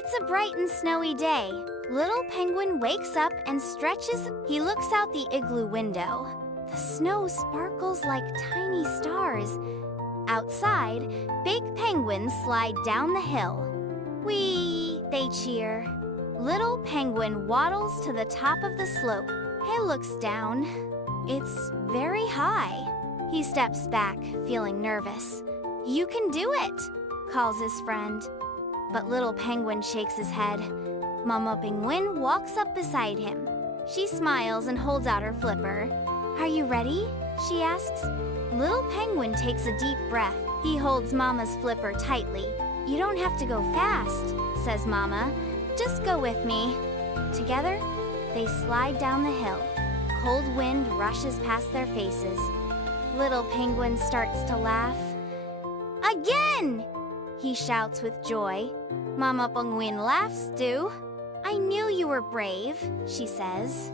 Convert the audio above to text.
It's a bright and snowy day. Little Penguin wakes up and stretches. He looks out the igloo window. The snow sparkles like tiny stars. Outside, big penguins slide down the hill. Whee! They cheer. Little Penguin waddles to the top of the slope. He looks down. It's very high. He steps back, feeling nervous. "You can do it," calls his friend. But Little Penguin shakes his head. Mama Penguin walks up beside him. She smiles and holds out her flipper. "Are you ready?" she asks. Little Penguin takes a deep breath. He holds Mama's flipper tightly. "You don't have to go fast," says Mama. "Just go with me." Together, they slide down the hill. Cold wind rushes past their faces. Little Penguin starts to laugh. "Again!" he shouts with joy. Mama Penguin laughs too. "I knew you were brave," she says.